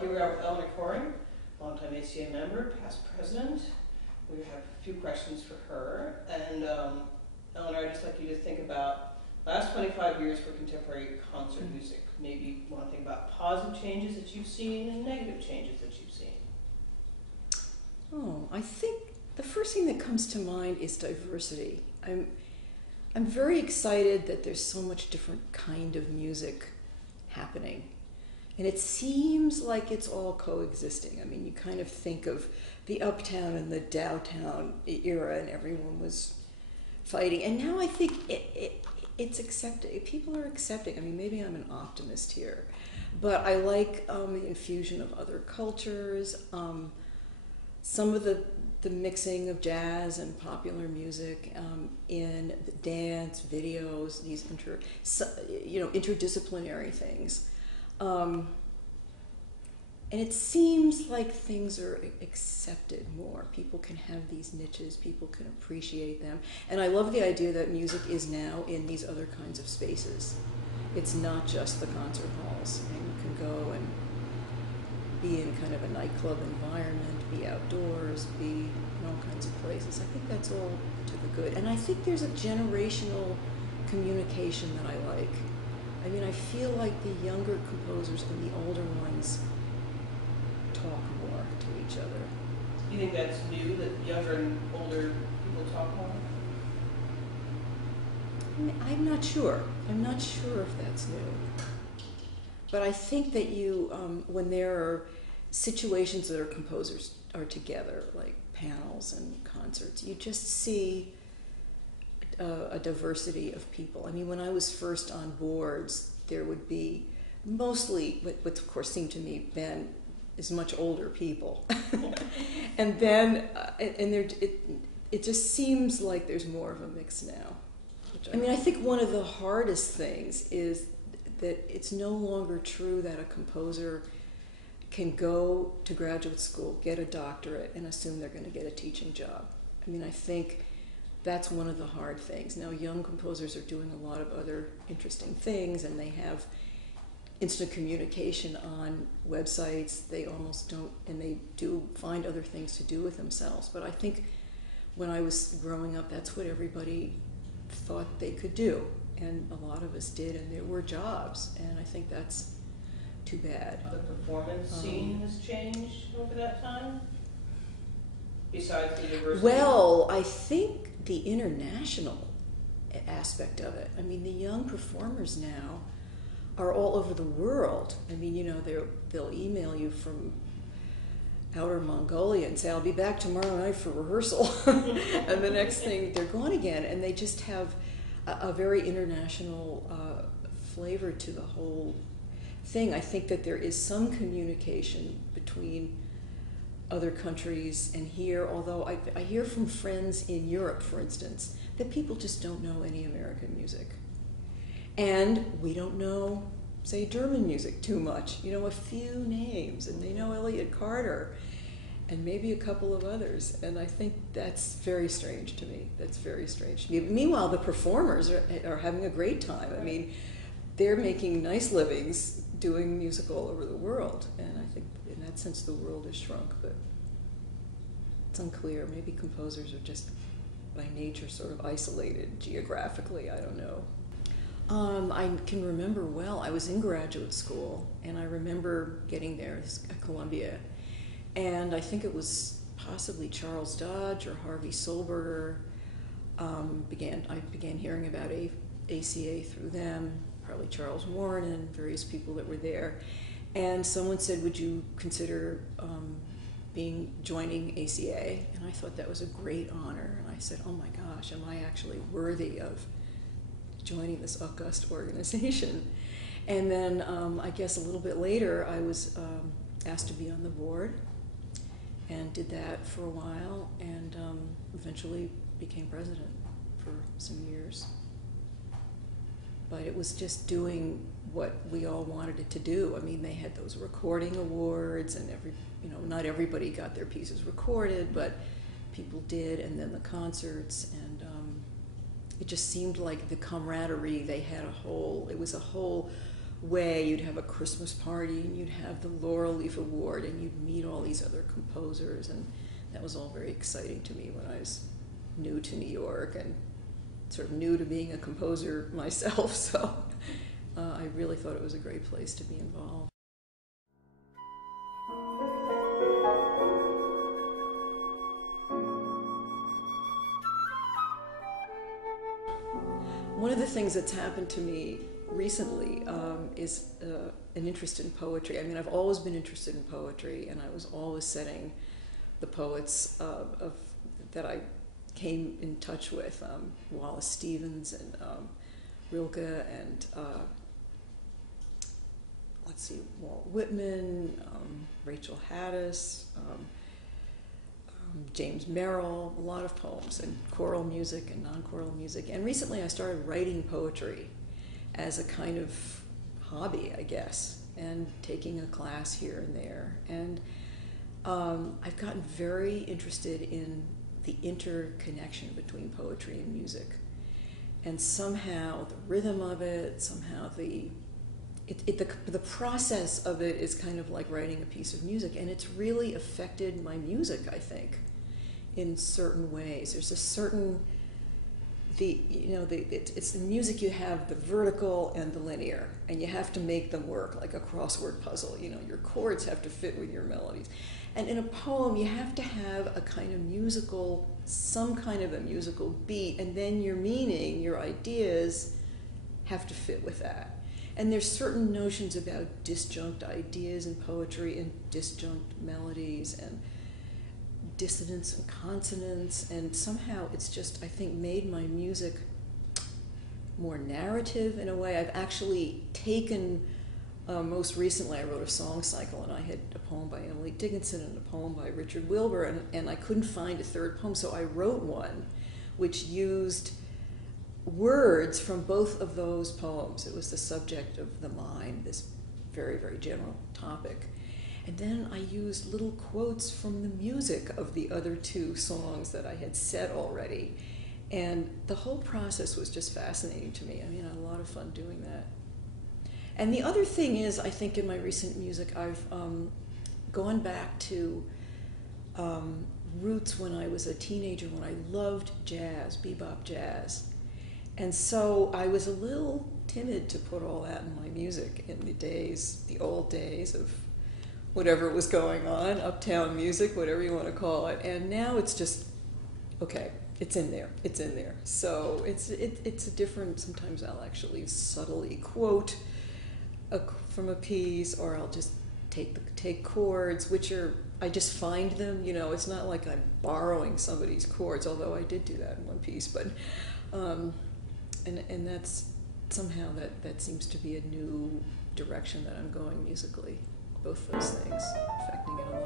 Here we are with Eleanor Cory, longtime ACA member, past president. We have a few questions for her. And Eleanor, I'd just like you to think about last 25 years for contemporary concert music. Maybe you want to think about positive changes that you've seen and negative changes that you've seen. Oh, I think the first thing that comes to mind is diversity. I'm very excited that there's so much different kind of music happening. And it seems like it's all coexisting. I mean, you kind of think of the uptown and the downtown era and everyone was fighting. And now I think it's accepted. People are accepting. I mean, maybe I'm an optimist here. But I like the infusion of other cultures, some of the mixing of jazz and popular music in the dance, videos, these interdisciplinary things. And it seems like things are accepted more. People can have these niches, people can appreciate them. And I love the idea that music is now in these other kinds of spaces. It's not just the concert halls. And you can go and be in kind of a nightclub environment, be outdoors, be in all kinds of places. I think that's all to the good. And I think there's a generational communication that I like. I mean, I feel like the younger composers and the older ones talk more to each other. You think that's new, that younger and older people talk more? I'm not sure. I'm not sure if that's new. But I think that when there are situations that our composers are together, like panels and concerts, you just see a diversity of people. I mean, when I was first on boards, there would be mostly, what of course seemed to me then, is much older people. And then, it just seems like there's more of a mix now. I mean, I think one of the hardest things is that it's no longer true that a composer can go to graduate school, get a doctorate, and assume they're going to get a teaching job. I mean, I think that's one of the hard things. Now, young composers are doing a lot of other interesting things, and they have instant communication on websites. They almost don't, and they do find other things to do with themselves. But I think when I was growing up, that's what everybody thought they could do. And a lot of us did, and there were jobs, and I think that's too bad. The performance scene has changed over that time? Besides the diversity? Well, I think the international aspect of it. I mean, the young performers now are all over the world. I mean, they'll email you from outer Mongolia and say, I'll be back tomorrow night for rehearsal. And the next thing, they're gone again. And they just have a very international flavor to the whole thing. I think that there is some communication between other countries and here, although I hear from friends in Europe, for instance, that people just don't know any American music. And we don't know, say, German music too much. A few names, and they know Elliott Carter and maybe a couple of others. And I think that's very strange to me. That's very strange to me. Meanwhile, the performers are having a great time. I mean, they're making nice livings doing music all over the world. And I think in that sense the world has shrunk, but it's unclear. Maybe composers are just by nature sort of isolated geographically. I don't know. I can remember well, I was in graduate school, and I remember getting there at Columbia, and I think it was possibly Charles Dodge or Harvey Solberger. I began hearing about ACA through them, probably Charles Warren and various people that were there. And someone said, would you consider joining ACA? And I thought that was a great honor. And I said, oh my gosh, am I actually worthy of joining this august organization? And then I guess a little bit later, I was asked to be on the board and did that for a while, and eventually became president for some years. But it was just doing what we all wanted it to do. I mean, they had those recording awards, and not everybody got their pieces recorded, but people did, and then the concerts, and it just seemed like the camaraderie, it was a whole way. You'd have a Christmas party, and you'd have the Laurel Leaf Award, and you'd meet all these other composers, and that was all very exciting to me when I was new to New York and sort of new to being a composer myself. So I really thought it was a great place to be involved. One of the things that's happened to me recently is an interest in poetry. I mean, I've always been interested in poetry, and I was always setting the poets that I came in touch with, Wallace Stevens and Rilke and Walt Whitman, Rachel Haddis, James Merrill, a lot of poems, and choral music and non-choral music. And recently I started writing poetry as a kind of hobby, I guess, and taking a class here and there. And I've gotten very interested in the interconnection between poetry and music. And somehow the rhythm of it, somehow the process of it is kind of like writing a piece of music, and it's really affected my music, I think, in certain ways. There's a certain, it's the music, you have the vertical and the linear, and you have to make them work like a crossword puzzle. Your chords have to fit with your melodies. And in a poem, you have to have a kind of some kind of a musical beat, and then your meaning, your ideas have to fit with that. And there's certain notions about disjunct ideas in poetry and disjunct melodies and dissonance and consonance, and somehow it's just, I think, made my music more narrative in a way. I've actually taken, most recently I wrote a song cycle, and I had a poem by Emily Dickinson and a poem by Richard Wilbur, and I couldn't find a third poem, so I wrote one which used words from both of those poems. It was the subject of the mind, this very, very general topic. And then I used little quotes from the music of the other two songs that I had said already. And the whole process was just fascinating to me. I mean, I had a lot of fun doing that. And the other thing is, I think in my recent music, I've gone back to roots when I was a teenager, when I loved jazz, bebop jazz. And so I was a little timid to put all that in my music in the old days of whatever was going on, uptown music, whatever you want to call it. And now it's just, okay, it's in there. So it's a different, sometimes I'll actually subtly quote from a piece, or I'll just take chords, which I just find them, it's not like I'm borrowing somebody's chords, although I did do that in one piece, but and that's somehow that seems to be a new direction that I'm going musically. Both those things affecting it a lot.